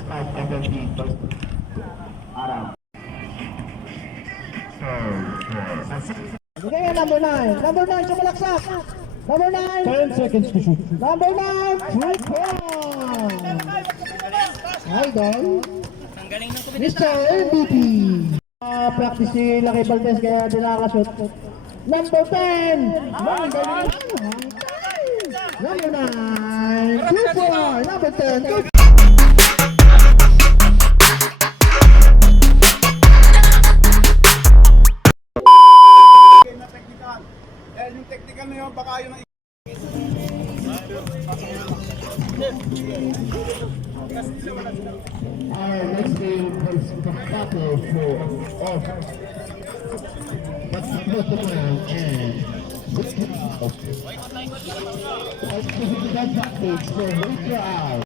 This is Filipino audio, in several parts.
start penalty first Arab. Okay, number 9. Number 9, sumalaksak. Number 9. 10 seconds to shoot. Number 9, 3 points. Idol. Mr. MVP. Practice si Lucky Valdez kaya din nakakashoot. Number 10. Number 9. 2-4. Number 10. Dahil yung technical na yun, baka yun ang Our next game is the battle for off. But not the ground and the off. Let's give it that backwards for Winter out.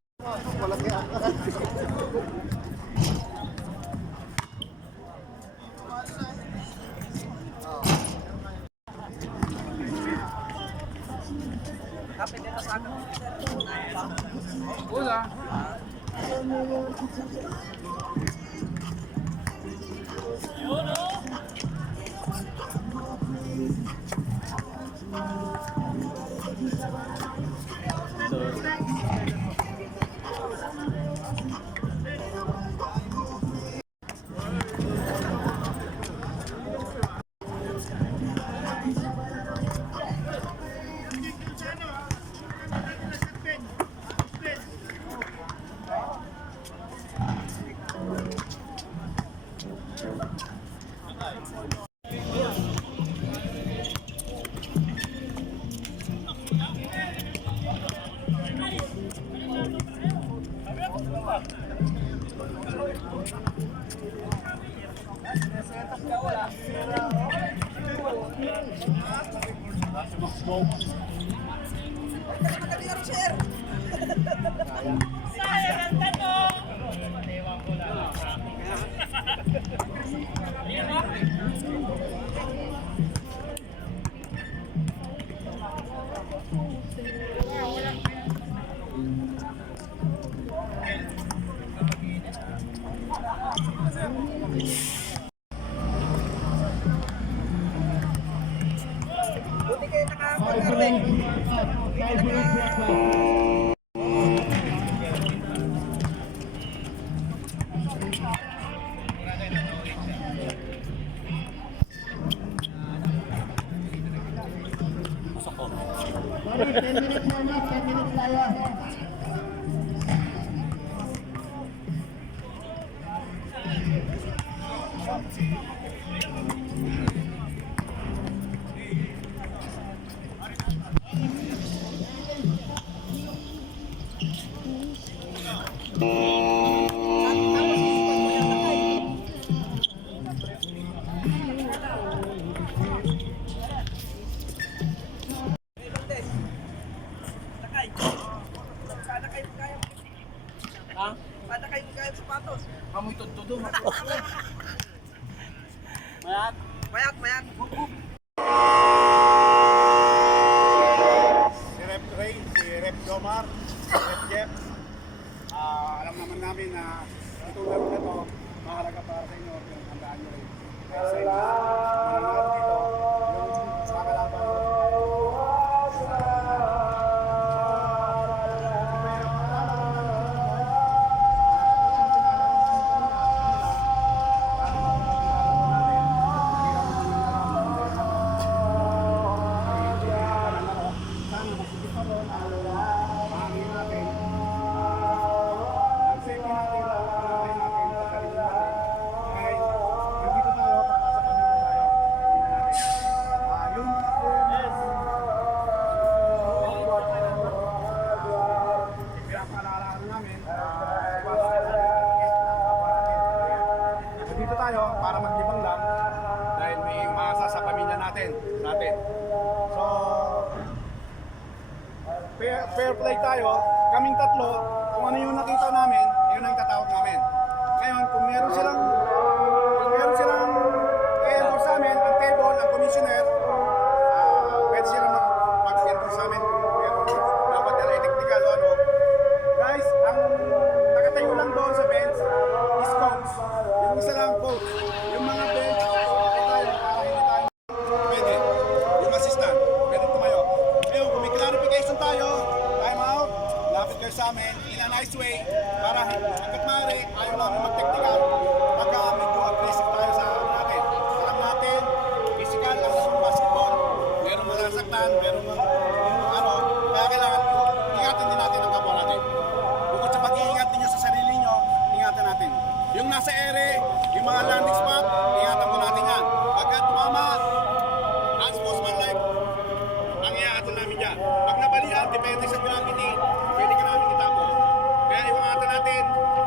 Sorry, 10 minutes more left, 10 minutes tayo. Paano kayo magkayang sapatos? amoy tutudo. Mayat. Mayat. Si Rep Ray, si Rep Jomar, si Rep Jeff. Alam naman namin na ito laro na to, mahalaga para sa inyo. Handaan nyo rin. Kaya sa inyo, mananalo dito, yung sa kalaban ko. Dito tayo para maglibang lang dahil may masa sa pamilya natin. So, fair play tayo. Kaming tatlo, kung ano yung nakita namin, yun ang tatawag namin. Ngayon, kung meron silang i-endorse sa amin, ang table, ang commissioner, pwede silang mag-endorse sa amin kung meron dapat nila technical o ano. Guys, ang nakatayo lang doon sa para hanggat maaari, ayaw namin mag-technical pagka medyo aggressive tayo sa ano natin. Alam natin, physical, ang sa basketball, merong masasaktan, merong ano, kaya kailangan ingatan din natin ang kapwa natin. Bukod sa pag-iingat ninyo sa sarili nyo, ingatan natin. Yung nasa ere, yung mga landing spot, ingatan po natin yan. Pagka tumama, unsportsmanlike, ang iakatan namin dyan. Pag nabalian, depende sa gravity, pwede ka namin itapon. Kaya iwangatan natin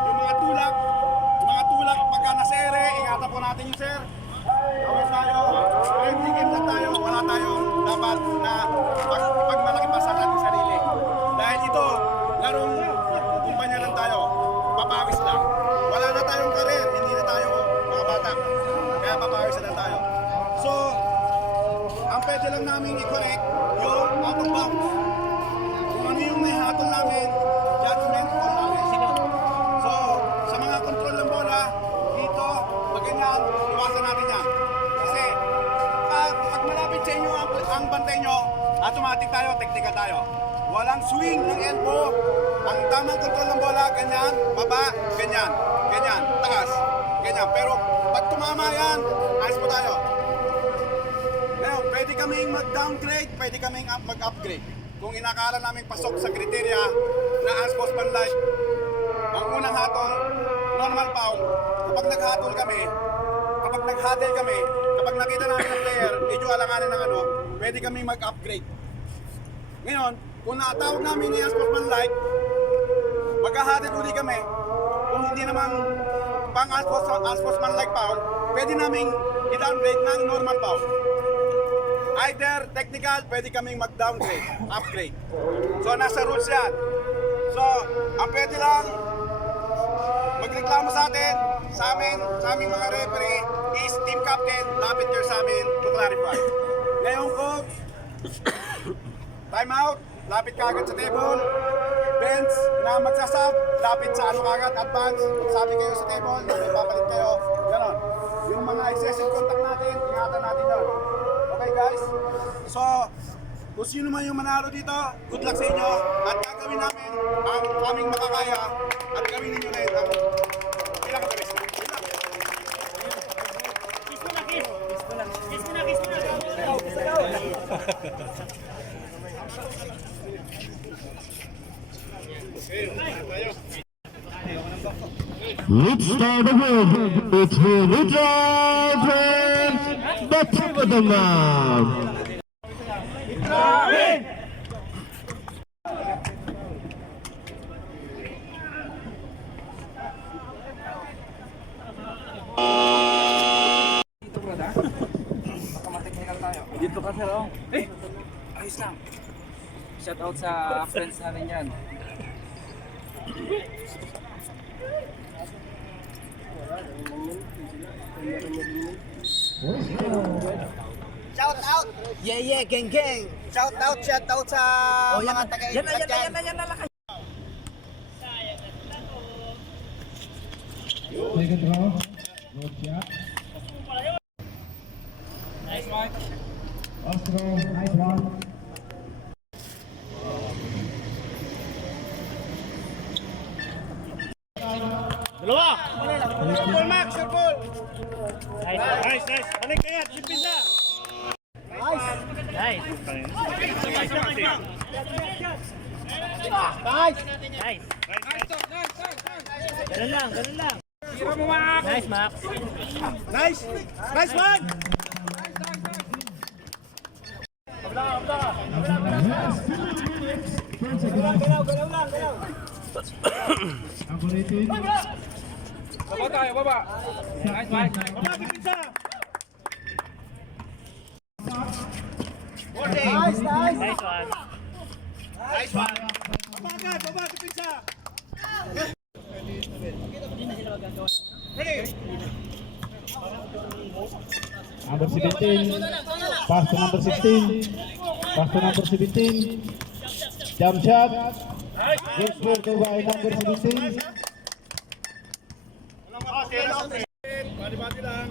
yung mga tulak pagka nasa ere, ingatan po natin yung sir. Gawin tayo, friendly game lang tayo, wala tayong dapat na pag malaki pa sa ating sarili. Dahil ito, larong kumpanya lang tayo, papawis lang. Wala na tayong karir, hindi na tayo mga bata. Kaya papawis lang tayo. So, ang pwede lang namin i-correct yung out of bounds. Kung ano yung may hatol namin, judgment call namin. So, sa mga control ng bola, dito, pag ganyan, iwasan natin yan. Kasi, pag malapit sa inyo ang bantay nyo, automatic tayo, technical tayo. Walang swing ng elbow. Ang tamang control ng bola, ganyan, baba, ganyan, ganyan, taas, ganyan. Pero, pag tumama yan, ayos po tayo. Ngayon, pwede kaming mag-downgrade, pwede kaming mag-upgrade. Kung inakala namin pasok sa kriteria na unsportsmanlike, ang unang hatol, normal foul. Kapag nag-hatol kami, kapag nag-huddle kami, kapag nakita namin ang player, medyo alanganin ng ano, pwede kaming mag-upgrade. Ngayon, kung natawag namin ni unsportsmanlike, mag-huddle uli kami. Kung hindi naman pang unsportsmanlike foul, pwede naming i-downgrade ng normal foul. Either technical, pwede kaming mag-downgrade, upgrade. So, nasa rules yan. So, ang pwede lang, magreklamo sa atin, sa aming mga referee, is team captain, lapit kayo sa amin to clarify. Ngayon, coach, time out, lapit ka agad sa table. Bench na magsasab, lapit sa ano agad, advance. Sabi kayo sa table, may papalit kayo. Ganon. Yung mga excessive contact natin, ingatan natin yun. Okay guys? So, kung sino man yung manalo dito, good luck sa inyo. At gagawin namin ang aming makakaya at gawin ninyo na ito. Kailangan ka best. Good luck. Kiss mo na, kiss. Kiss mo na, kiss mo na. Let's start the game. It's the Giants and the team of the man. Dito ka sir, oh. Ayos lang. Shout out sa friends natin yan. Shout out! Yeah, yeah, gang, gang! Shout out sa mga taga-ingat dyan. Second row. Good shot. Nice, Mark. Ostro, nice one. Dalawa. Sure ball, Max, sure ball. Nice, nice. Balik kaya, sipin na. Nice. Nice. Nice. Ganun lang, ganun lang. Nice, Max. Nice. Nice one. Ang kulitin. Baba tayo, baba. Nice, Mike. Nice, nice. Nice one. Nice one. Baba, pizza. Ready? Number 17. Pass to number 16. Pass to number 17. Jump shot. Good score to by number 17. Okay. Bali-bali lang.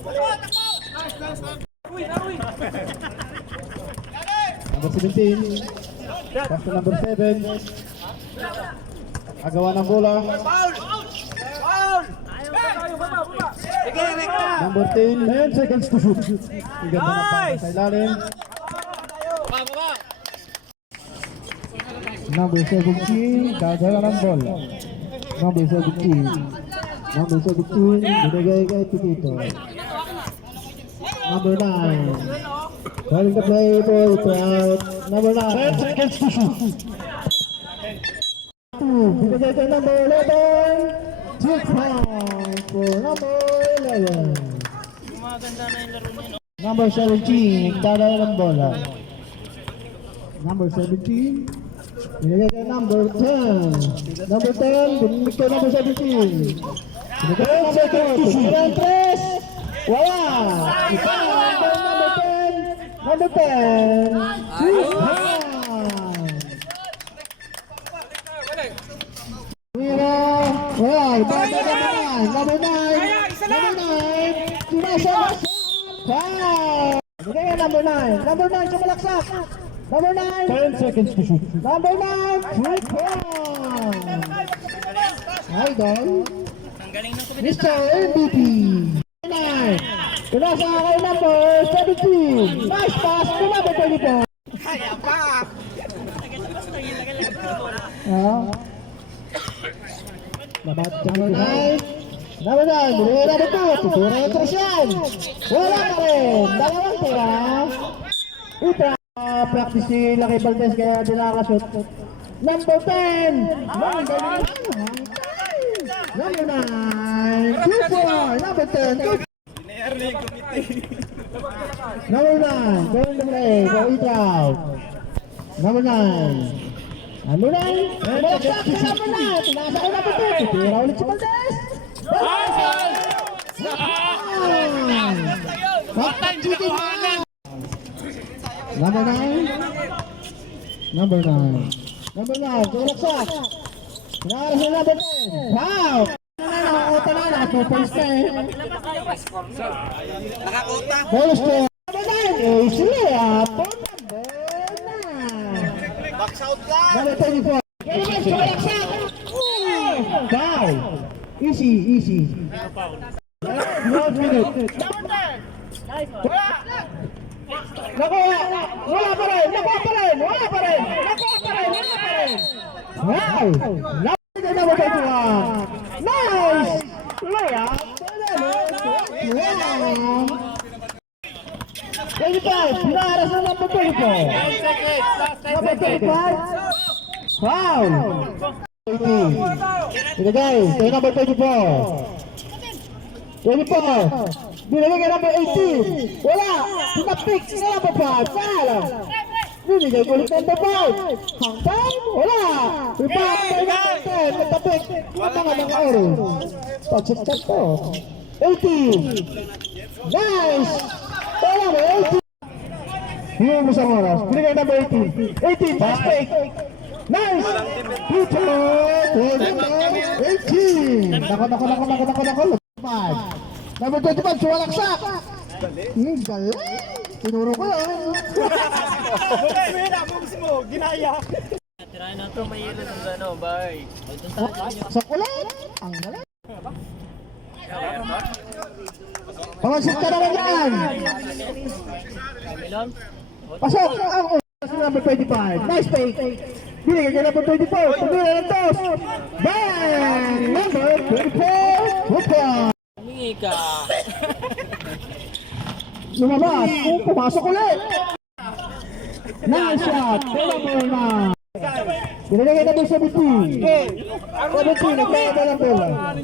Number 17. Pass to number 7. Agawa ng bola. Number 10. 10 seconds to shoot. Ang ganda ng pasa sa ilalim. Number 17. Dadala ng bola. Number 17. Number 17. Binigay kay Tikito. Number 9. Calling the play ball to out. Number 9. 10 seconds to shoot. Binigay kay number 11. 6 points for number 11. Number 17. Nagdadala ng bola. Number 17. Binigay kay number 10. Number 10. Binigay kay number 17. Binigay kay number 2. Ilan 3. Wala. Ito number 10. Number 10. 6 points. Wala. Number 9. Sumasok. Binigay kay number 9. Number 9 sumalaksak. Number 9. 10 seconds to shoot. Number 9. 3 points. Idol. Mr. MVP. 9. Pinasa kay number 17. Nice pass to number 24. Kaya pa! Labat number 9. Number 9. Binigay number 2. Tutura yung Christian. Wala pa rin. Dalawang tira. Itra. Practice si Lucky Valdez kaya di nakakashoot. Number 10. Number 9. 2-4. Number 10. Number 9. Going to play for Itra. Number 9. Number 9. Malaksak si number 9. Tinasa ko number 2. Tira ulit si Valdez. Number 9. Number 9. Number 9. Malaksak. Tinara si number 10. Wow! Nakakota na. Nakapupulse na eh. Nakakota. Bonus to number 9. AC Leapo. Number 9. Box out lang. Number 24. Foul. Easy, easy. 1 minute. Nakuha! Wala pa rin! Nakuha pa rin! Wala pa rin! Nakuha pa rin! Wala pa rin! Wow! Number 21. Nice! Layup! 25! Pinaharas na number 24. Number 25. Foul! 18. Binigay kay number 24. 24. Binigay kay number 18. Wala! Pinapik si number 5. Foul! Binigay ko ulit number 5. Hanggang? Wala! Pinapik number 10. Pinapik. Mga orange. Touch to. 18. Nice! Wala mo, 18. Hingi mo sa oras. Binigay number 18. 18. Pass fake. Nice! Dito! 18! Nako. Number 25, suwalaksak! Galing! Tinuro ko yan! Ginaya. Tirahin na ito, may ilo sa ano, bay. Sa kulit! Ang galing! Pamasok ka naman yan! Pasok! Ang oras number 25. Nice fake! Binigay ka number 24. Pagdila ng toss. Bang! Number 24. Hopa! Humingi ka. Lumabas. Pumasok ulit. Nice shot. Number 9. Binigay ka number 17. 17. Nagkakaba ng bola.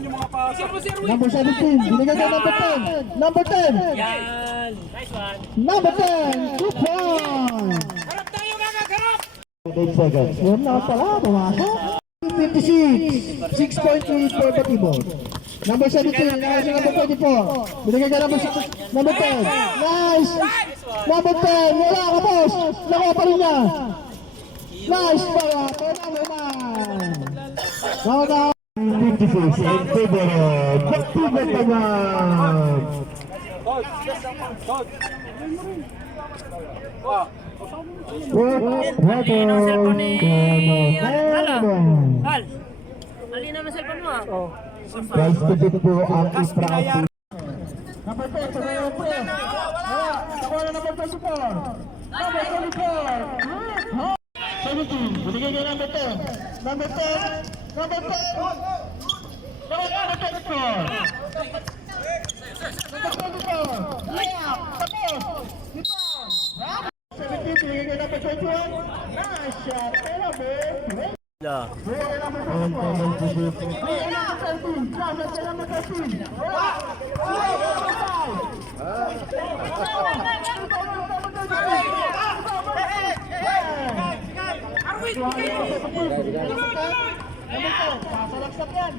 Number 17. Binigay ka number 10. Number 10. Yan. Nice one. Number 10. 2 points. 8 seconds. Yun na pala, pumasok. 56. 6.3 for Batibol. Number 17, nakasin number 24. Binigay ka number 10. Nice! Number 10, wala ka boss. Nakuha pa rin niya. Nice pala, number 9. Now now, 56 in favor of Batibol Taman. Alin ang cellphone ni... Hala? Hal? Alin naman cellphone mo ah? Price to bid po ang Isprang. Number 10, sa ngayon po. Nakuha na number 24. Number 24. 17, binigay kay number 10. Number 10. Number 10. Number 24. Number 24. Layup. Tapos. Rebound. 17, binigay kay number 21. Nice shot. Kay number 20. Binigay kay number 24. Binigay kay number 13. Crosses kay number 13. Wala. Pasalaksak yan.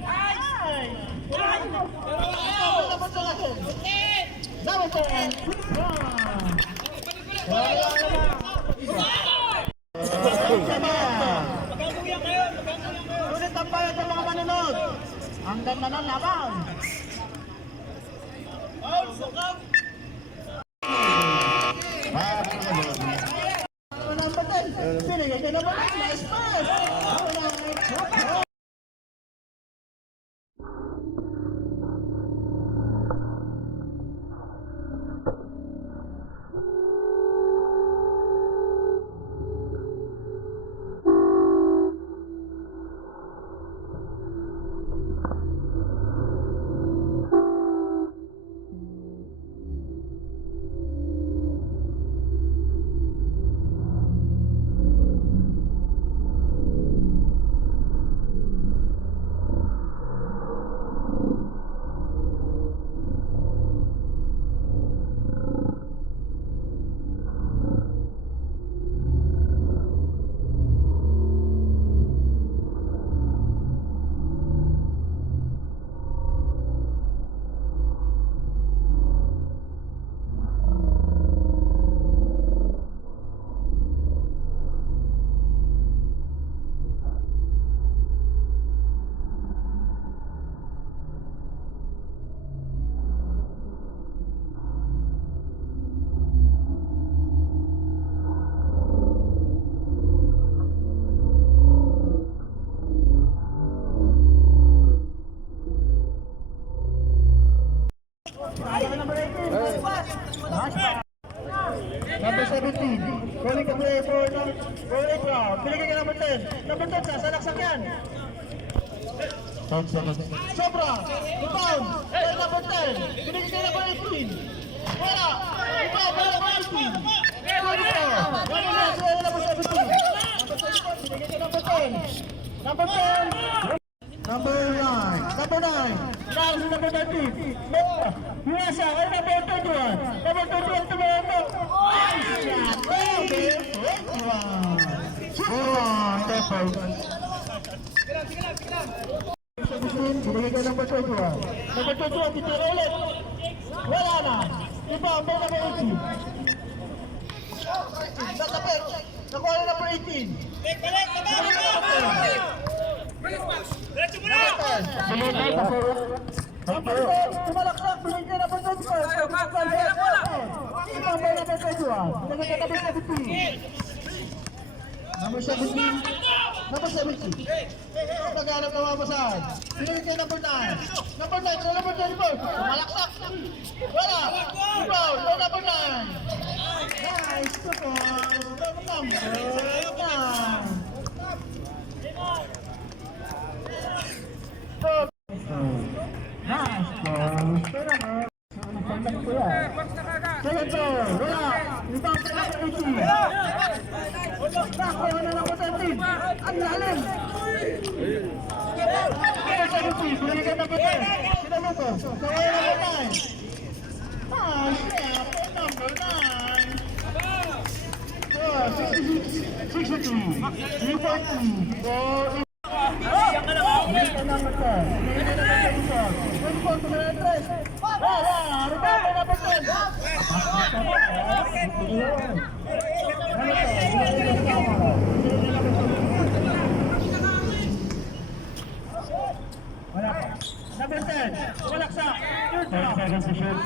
Sulit ang bayan sa mga manonood. Ang ganda ng laban. Number 10. Pinigay ka naman. Nice pass. Number 17, calling the play for eight round. Pinigay ka number 10. Number 10, sasalaksak yan. Sobra, rebound, kay number 10. Pinigay ka number 18. Wala, rebound, kay number 18. Wala na, kaya number 17. Number 24, pinigay ka number 10. Number 10. Number 9. Number 9. Now si number 13. Yes, kay number 21. Number 21 tumama. Binigay ka number 21. Number 21, titira ulit. Wala na. Iba, ang number 18. Natapit. Nakuha na number 18. Tumalaksak, binigay ka number 24. Number 21. Binigay ka number 17. Number 17. Number 17. Paghanap na mamasahan. Binigay kayo number 9. Number 9 sa number 24. Malaksak. Wala. Rebound. No number 9. Nice to pass. Number 9. Nice pass. Second ball. Wala. Rebound sa number 18. Nakuha na ng 17. Ang lalim. Kaya 17. Binigay na ba tayo? Sinaluto. Kaya number 9. Ah, shit. Number 9. 63. 3.3. Ball is... Binigay na number 10. Binigay na number 24. 24 to number 3. Wala. Rebound na number 10. Wala pa. Number 10. Walaksak. 30 seconds to shoot.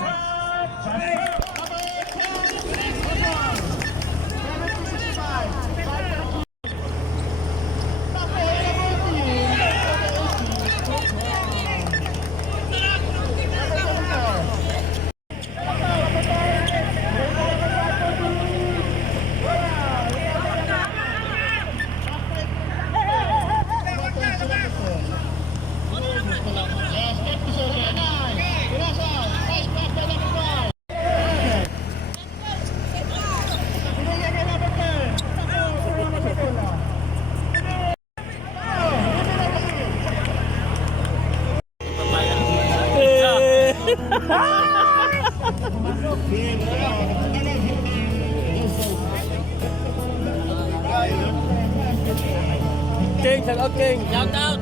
King, shout out King. Shout out.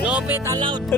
Lopit allowed.